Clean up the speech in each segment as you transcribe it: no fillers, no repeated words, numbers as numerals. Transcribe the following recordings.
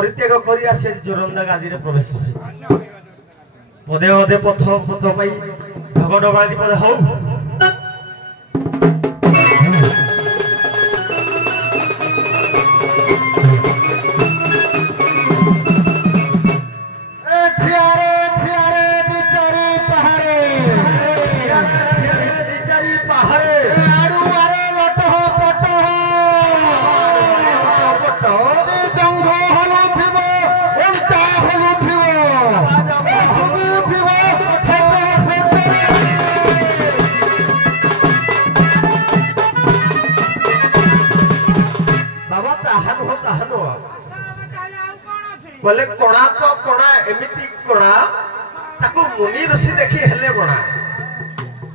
परित्याग करी आसे जोरंदा गादी रे प्रवेश होइछि पदे पदे पथ पथ पाई भगडगाली पदे हौ बोले कोणा तो कोणा एमिति कोणा ताको मुनि ऋषि देखि हेले कोणा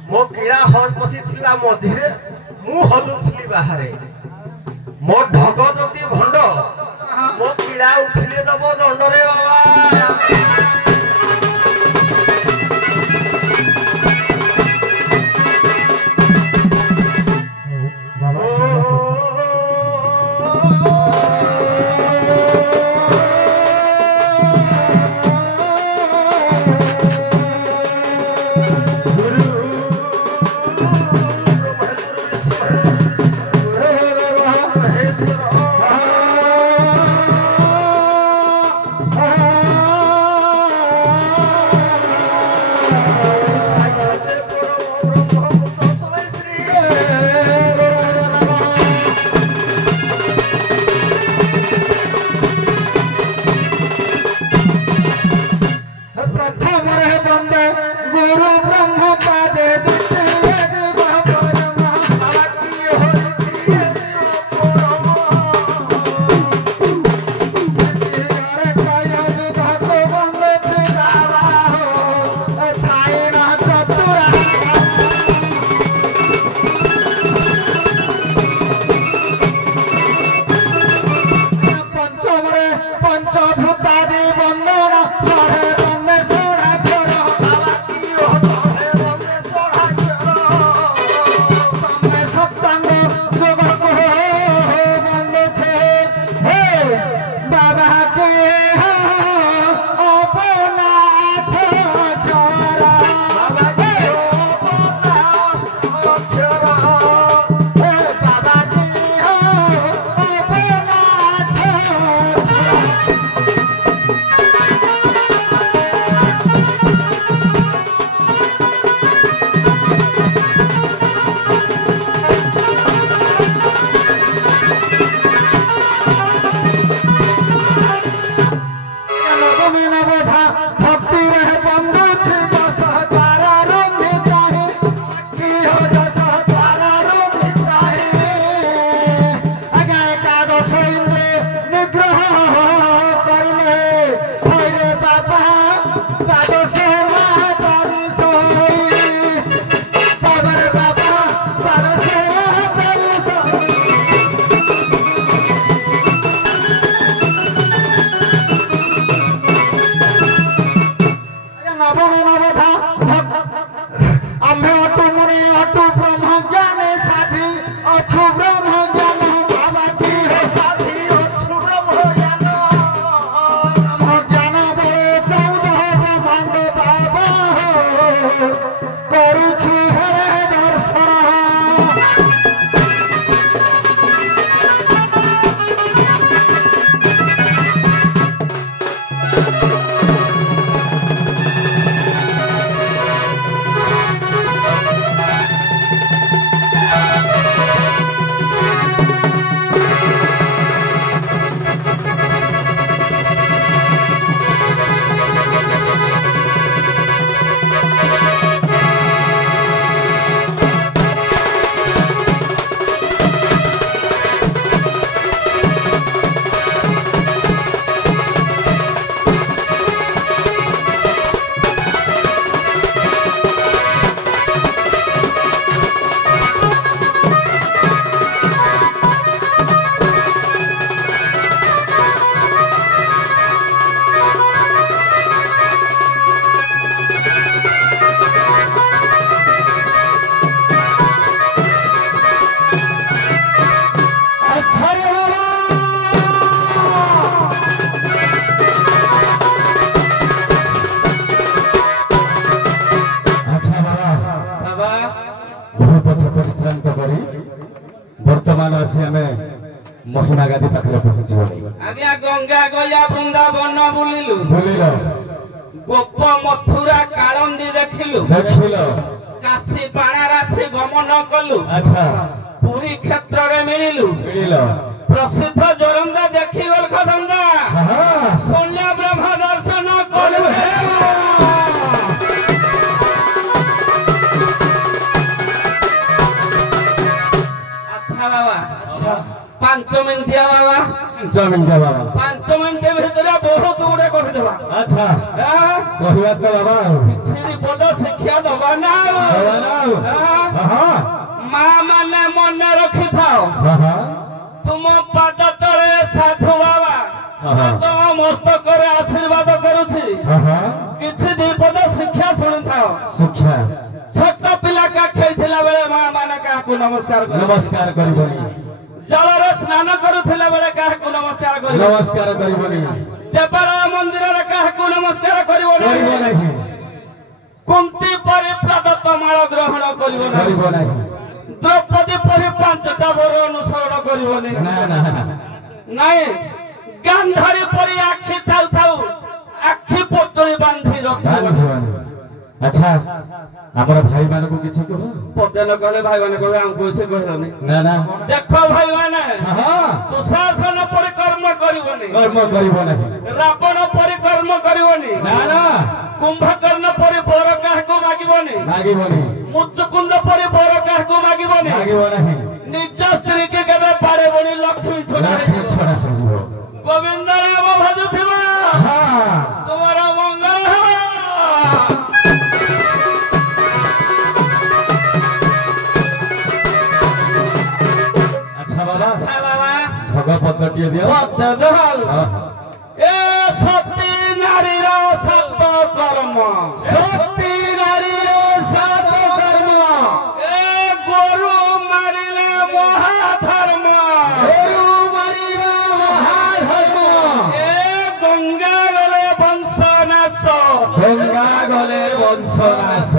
मो कीड़ा हज बसी थिला मधिरे मु हलुथली बाहरे मो ढग जति भंड मो कीड़ा उठिले दबो दंड रे महिमा गादी पाखरे पहुंचबनी आज्ञा गंगा गया वृंदावन बुलिलु बोलिलो गोप मथुरा कालंदी देखिलु काशी बाणारासी गमन कलु अच्छा पुरी क्षेत्र रे मिलिलु प्रसिद्ध जोरंदा देखी गल खदंदा सोनिया ब्रह्म दर्शन कलु अच्छा बाबा 5 मिनिट बाबा 5 मिनिट बाबा 5 मिनिट भितर बहुत गुड़े कहि देबा अच्छा कहवा तो बाबा श्री पद शिक्षा दबा ना मां माने मन रखि थाओ तुम पाद तले साधु बाबा तो मस्तक रे आशीर्वाद करूछि किछि दीपद शिक्षा सुनि थाओ शिक्षा छोट पिला का खेलथिला बेले मां माने काहकु नमस्कार करबनी जलर स्नान करुथिला बेले काहकु नमस्कार करबनी देवालय मंदिर रे काहकु नमस्कार करबो नहीं कुंती परिप्रदत्त माळ ग्रहण करबो नहीं द्रौपदी परि 5टा वर अनुसरण करबो नहीं गांधारी परि आखि थाउ थाउ आखि पोटली बांधी रखबो अच्छा हमर भाई मान को किछि कहो पदे न कहले भाई मान कहबे हमको से कहलनी ना देखो भाई माने दुशासन पर कर्म करबोनी रावण पर कर्म करबोनी ना कुंभकर्ण पर बर काहको मागिबोनी मुचकुंद पर बर काहको मागिबोनी निज स्त्री के केबे पाड़ेबोनी लक्ष्मी छोड़ा गोविंद नाम भजुथिबा तुम्हारा मंगल हो भगवत टिए दियो ए सती नारी रो सत कर्म ए गोरु मारिले महाधर्म ए गंगा गले वंशनाश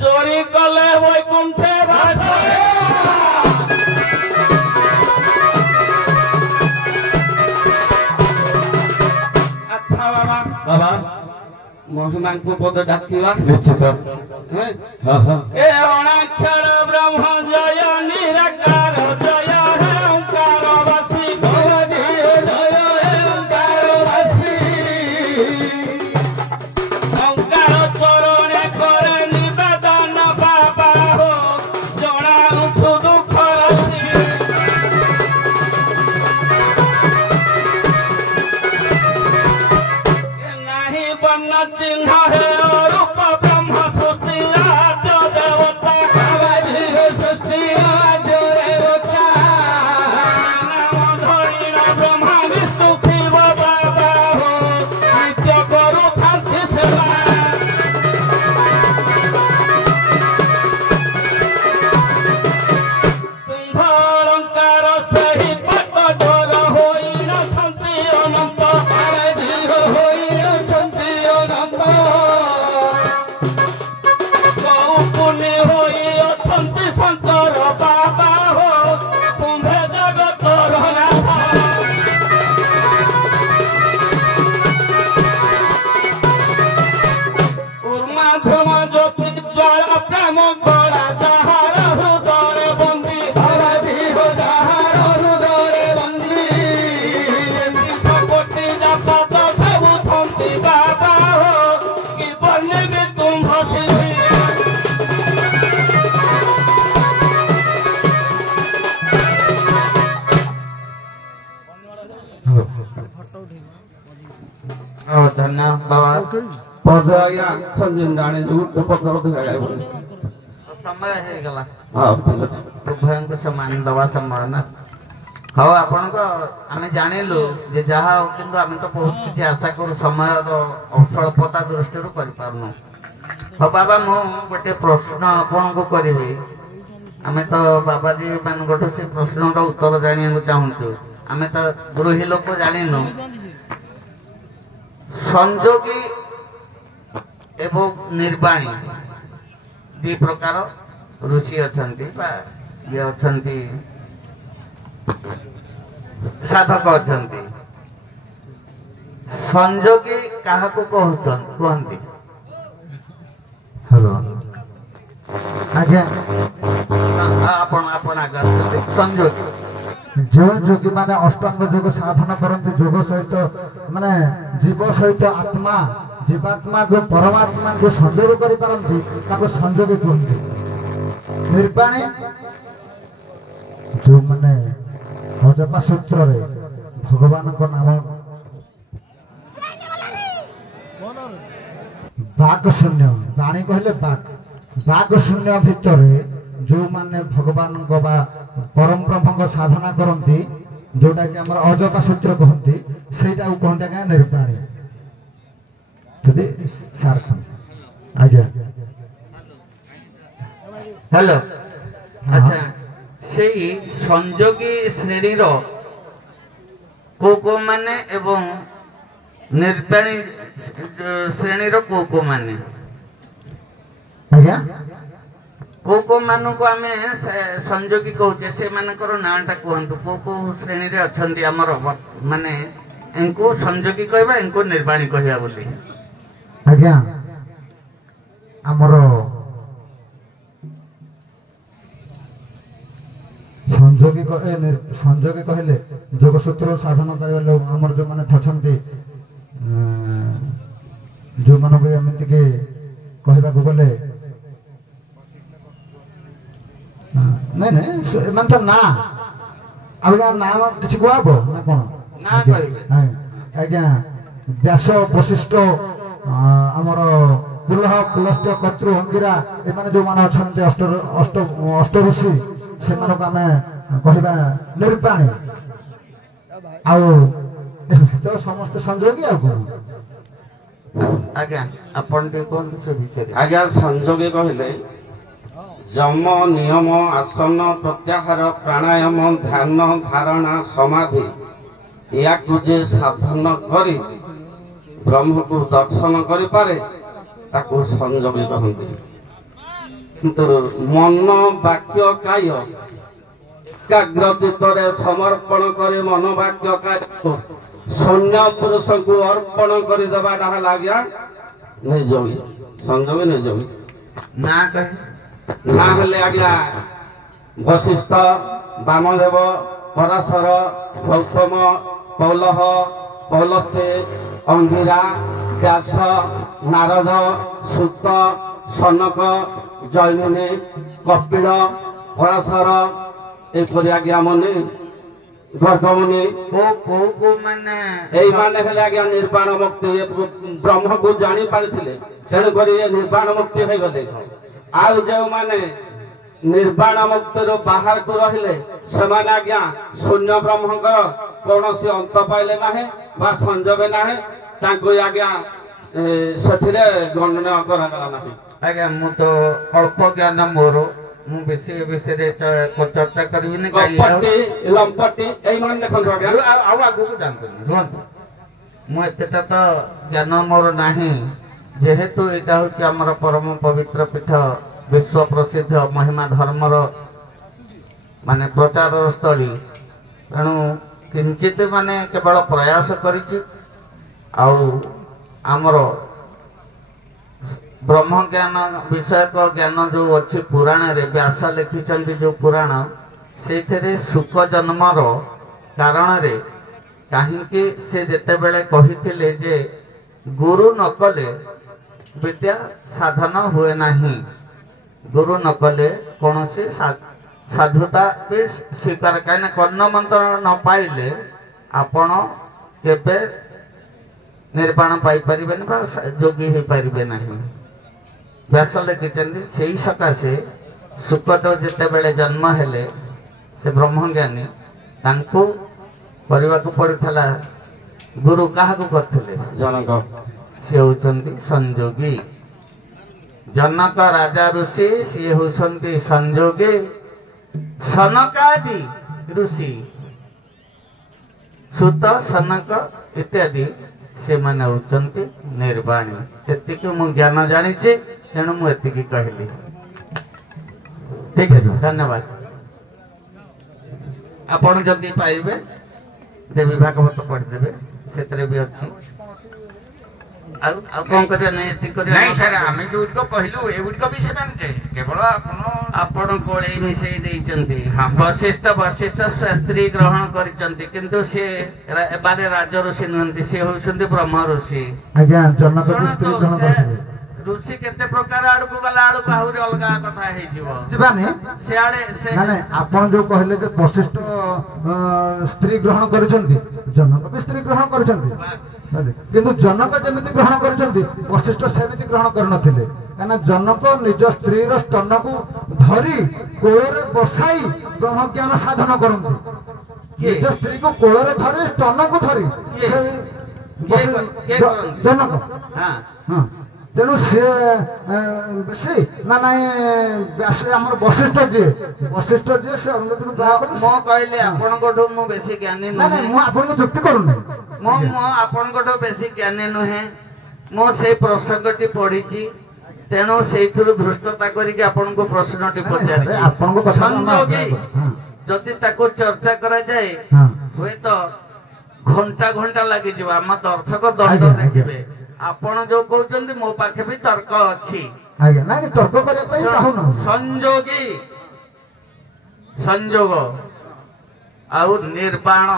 चोरी कले वैकुंठे भाष बाबा महिमा को पद डाकिवा निश्चित ए अनाक्षर ब्रह्म जय निराकार जय हे ओंकार वासी ओंकार चरणे करे निवेदन बाबा हो जणाऊ दुख राशि नहीं बन्न चिन्ह है रूप ब्रह्म सृष्टि आद्य देवता नाम धरिण ब्रह्मा विष्णु शिव बाबा हो नित्य करू थांती सेवा तुम्भ अलंकार सही पट डोर होई न थांती अनंत पुण्य होई अछंती शंकर बाबा हो तुम्भे जगत रनाथ उर्मा धर्म ज्योति ज्वाला प्रेम कला जहार हृदय बंदी कोटि जात सबु छंती बाबा हो कि बने तुम्भ सिद्धि धन्यवाद बाबा पद आज्ञा खंजन डाणे जो पत्र दिखा जाय बोले समय हे गला हां ठीक अछि उभयं को समान दवा संभालना हां आपन को आमे जानिलु जे जहा किंतु आमे तो बहुत किछि आशा करू समय रो अल्पता दृष्टि रो करि पारनु हां बाबा मो गोटे प्रश्न आपन को करिबी आमे तो बाबा जी मान गोटे से प्रश्न रो उत्तर जानिया को चाहूछु आमे तो गृही लोक जानिनु संजोगी एवं निर्वाणी दि प्रकार ऋषि अछंती बा ये अछंती साधक अछंती संजोगी काहाको कहती हेलो आज्ञा आपण आगे संजोगी जो योगी माने अष्टांग योग साधन करते योग सहित माने जीव सहित आत्मा जीवात्मा को परमात्मा को संजोग करि पारंती ताको संजोगी कहते निर्वाणी जो माने अजपा सूत्र रे भगवान को नाम बाग शून्य बाणी कहले बाग शून्य भितर जो माने भगवान को बा परम ब्रह्म को साधना करती जोटा कि हमर अजपा सूत्र कहती सेटा कहते क्या निर्वाणी तदे सारखंड आज्ञा हेलो अच्छा सेही संजोगी श्रेणी रो को माने एवं निर्वाणी श्रेणी रो को माने आज्ञा को मानु को आमे संजोगी कहूचे से मानकर नाटा कहतु को श्रेणी रे अछंती हमर माने इनको संजोगी कहबा इनको निर्वाणी कहबा बोली आज्ञा हमर संजोगी कहले योग सूत्र साधन करबा लोग हमर जो माने थछंती जो मानक एमती के कहबा को गले नहीं नहीं मन तो ना अब नाम किसी कहब ना कौन ना कहबे आज्ञा व्यास वशिष्ठ आमर पुलह पुलस्त कतृ अंगिरा एमाने जो माने अछंते अष्ट ऋषि से मानक आमे कहबा निर्वाणी आउ तो समस्त संजोगी आ कोन आज्ञा आपण के कोन से विषय आज्ञा संजोगी कहले जम नियम आसन प्रत्याहार प्राणायाम ध्यान धारणा समाधि या जे साधन करी ब्रह्म को दर्शन करि पारे ताको संजोगी कहते किंतु मन वाक्य काय एकाग्र चित्तरे समर्पण करी मन वाक्य काय शून्य पुरुष को अर्पण करि देबाटा हला आज्ञा निर्जोगी संजोगी निर्जोगी ना कहे ना हेले आज्ञा वशिष्ठ वामदेव पराशर गौतम पौलह पौलस्ते अंगिरा व्यास नारद सूत सनक जैमिनी कपिल पराशर एपरि आज्ञा मुनि गर्गमुनि को माने एई माने हेले आज्ञा निर्वाण मुक्ति ब्रह्म को जानी पारिथिले तेणु करी निर्वाण मुक्ति हो गले आउ जो माने निर्वाण मुक्ति बाहर को रहिले समान आज्ञा शून्य ब्रह्मकर कौनसी अंत पाइले नाही बा संजोगे नाही तांको आज्ञा सेथिरे गणना करा गला नाही आज्ञा मु तो अल्प ज्ञान मोर मु बेसी विषय चर्चा करबी ने कपटी लंपटी एई मान देखन आज्ञा आउ आगु को जानतनी रुहंतु मु एतेटा तो ज्ञान मोर नाही जेहेतु एटा होची हमर परम पवित्र पीठ विश्व प्रसिद्ध महिमा धर्मर माने प्रचार स्थली तेणु किंचित माने केवल प्रयास करिछि आउ आमर ब्रह्म ज्ञान विषयक ज्ञान जो अच्छी पुराण रे व्यास लिखिछन्ति जो पुराण सेथरे सुख जन्मर कारण रे काहींकि से जेते बेले कहिथिले जे गुरु न कले विद्या साधन हुए नहीं गुरु न कले कौन से साधुता भी स्वीकार कहीं कर्ण मंत्र न पाइले आपण केबे निर्वाण पाई परिबे न जोगी हो परिबे नहीं व्यास लिखिछन्ति सेही सकाशे सुखदेव जेते बेले जन्म हेले से ब्रह्मज्ञानी तांको करबा को पड़िथला गुरु काहा को करथिले जनक से होचंती संजोगी जनक राजा ऋषि सी होचंती संजोगी सनकादि ऋषि सुत सनक इत्यादि से माने होचंती निर्वाणी सेतिके मु ज्ञान जानि छी तेणु मु एतिकी कहली ठीक है धन्यवाद आपण जल्दी पाइबे ଦେବୀ ଭାଗବତ ପଢିଦେବେ, ସେଥିରେ ବି ଅଛି। ଆଉ କଣ କରିବା? ନାଇଁ ଏତିକି କରିବା। ନାଇଁ ସାର୍, ଆମେ ଯୋଉଗୁଡ଼ିକ କହିଲୁ ଏଗୁଡ଼ିକ ବି ସେମାନେ କେବଳ ଆପଣ କୋଳେଇ ମିଶେଇ ଦେଇଛନ୍ତି। ବଶିଷ୍ଠ ସ୍ତ୍ରୀ ଗ୍ରହଣ କରିଛନ୍ତି, କିନ୍ତୁ ସେ ଏମାନେ ରାଜ ଋଷି ନୁହନ୍ତି, ସେ ହଉଛନ୍ତି ବ୍ରହ୍ମ ଋଷି। ଆଜ୍ଞା, ଜନକ ବି ସ୍ତ୍ରୀ ଗ୍ରହଣ କରିଥିଲେ। ଋଷି କେତେ ପ୍ରକାର ଆଡକୁ ଗଲା ଆଡକୁ ଆହୁରି ଅଲଗା କଥା ହେଇଯିବ। ଯିବାନି ସିଆଡେ ନାଇଁ, ଆପଣ ଯୋଉ କହିଲେ ଯେ ବଶିଷ୍ଠ ସ୍ତ୍ରୀ ଗ୍ରହଣ କରିଛନ୍ତି, ଜନକ ବି ସ୍ତ୍ରୀ ଗ୍ରହଣ କରିଛନ୍ତି, କିନ୍ତୁ ଜନକ ଯେମିତି ଗ୍ରହଣ କରିଛନ୍ତି ବଶିଷ୍ଠ ସେମିତି ଗ୍ରହଣ କରିନଥିଲେ। କାହିଁକିନା ଜନକ ନିଜ ସ୍ତ୍ରୀର ସ୍ତନକୁ ଧରି କୋଳରେ ବସାଇ ବ୍ରହ୍ମଜ୍ଞାନ ସାଧନ କରନ୍ତି। ନିଜ ସ୍ତ୍ରୀକୁ କୋଳରେ ଧରି ସ୍ତନକୁ ଧରି ଜନକ। ହଁ, ତେଣୁ ସିଏ ବେଶୀ ନା ନାଇଁ ଆମର ବଶିଷ୍ଠ ଯିଏ ସେ ଅରୁନ୍ଧତୀକୁ ବାହା କଲେ। ମୁଁ କହିଲି ଆପଣଙ୍କଠୁ ମୁଁ ବେଶୀ ଜ୍ଞାନୀ ନୁହେଁ। ମୁଁ ଆପଣଙ୍କୁ ଯୁକ୍ତି କରୁନି। ମୁଁ ଆପଣଙ୍କଠୁ ବେଶୀ ଜ୍ଞାନୀ ନୁହେଁ। ମୁଁ ସେଇ ପ୍ରସଙ୍ଗଟି ପଢିଛି, ତେଣୁ ସେଇଥିରୁ ଧୃଷ୍ଟତା କରିକି ଆପଣଙ୍କୁ ପ୍ରଶ୍ନଟି ପଚାରିଛି। ଆପଣଙ୍କ କଥା ଯଦି ତାକୁ ଚର୍ଚ୍ଚା କରାଯାଏ ହୁଏତ ଘଣ୍ଟା ଲାଗିଯିବ। ଆମ ଦର୍ଶକ ଦଣ୍ଡ ଦେଖିବେ। ଆପଣ ଯୋଉ କହୁଛନ୍ତି ମୋ ପାଖେ ବି ତର୍କ ଅଛି। ଆଜ୍ଞା, ନାଇଁ ତର୍କ କରିବା ପାଇଁ ଚାହୁଁନ। ସଂଯୋଗ ଆଉ ନିର୍ବାଣ,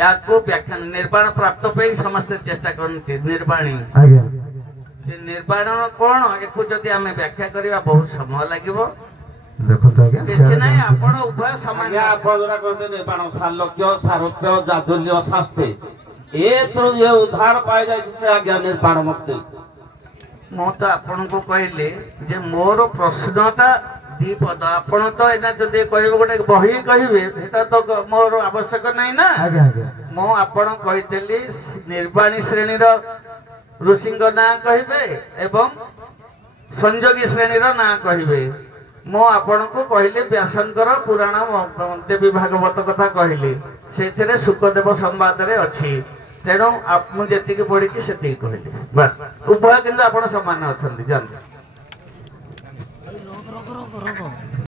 ୟାକୁ ବ୍ୟାଖ୍ୟା ନିର୍ବାଣ ପ୍ରାପ୍ତ ପାଇଁ ସମସ୍ତେ ଚେଷ୍ଟା କରନ୍ତି। ନିର୍ବାଣୀ, ଆଜ୍ଞା, ସେ ନିର୍ବାଣ କଣ? ଏକୁ ଯଦି ଆମେ ବ୍ୟାଖ୍ୟା କରିବା ବହୁତ ସମୟ ଲାଗିବ। ଦେଖନ୍ତୁ ଆଜ୍ଞା, କିଛି ନାହିଁ, ଆପଣ ଉଭୟ ସମାନ। ଆପଣ ଯୋଉଟା କହିଲେ ନିର୍ବାଣ, ସାଲୋକ୍ୟ, ସାରୂପ୍ୟ, ଜାଜୁଲ୍ୟ, ଶାସ୍ତ୍ରୀ, ଏଥିରୁ ଯେ ଉଦ୍ଧାର ପାଇଯାଇଛି ସେ ଆଜ୍ଞା ନିର୍ବାଣ ମୁକ୍ତି। ମୁଁ ତ ଆପଣଙ୍କୁ କହିଲି ଯେ ମୋର ପ୍ରଶ୍ନଟା ଦିପଦ। ଆପଣ ତ ଏଇନା ଯଦି କହିବେ ଗୋଟେ ବହି କହିବେ, ସେଟା ତ ମୋର ଆବଶ୍ୟକ ନାହିଁ ନା। ମୁଁ ଆପଣ କହିଥିଲି ନିର୍ବାଣୀ ଶ୍ରେଣୀର ଋଷିଙ୍କ ନାଁ କହିବେ ଏବଂ ସଂଯୋଗୀ ଶ୍ରେଣୀର ନାଁ କହିବେ। ମୁଁ ଆପଣଙ୍କୁ କହିଲି ବ୍ୟାସଙ୍କର ପୁରାଣ ଦେବୀ ଭାଗବତ କଥା କହିଲି, ସେଥିରେ ଶୁକଦେବ ସମ୍ବାଦରେ ଅଛି। ତେଣୁ ମୁଁ ଯେତିକି ପଢିଛି ସେତିକି କହିଲି, ବାସ୍। ଉଭୟ କିନ୍ତୁ ଆପଣ ସମାନ ଅଛନ୍ତି, ଜାଣନ୍ତୁ।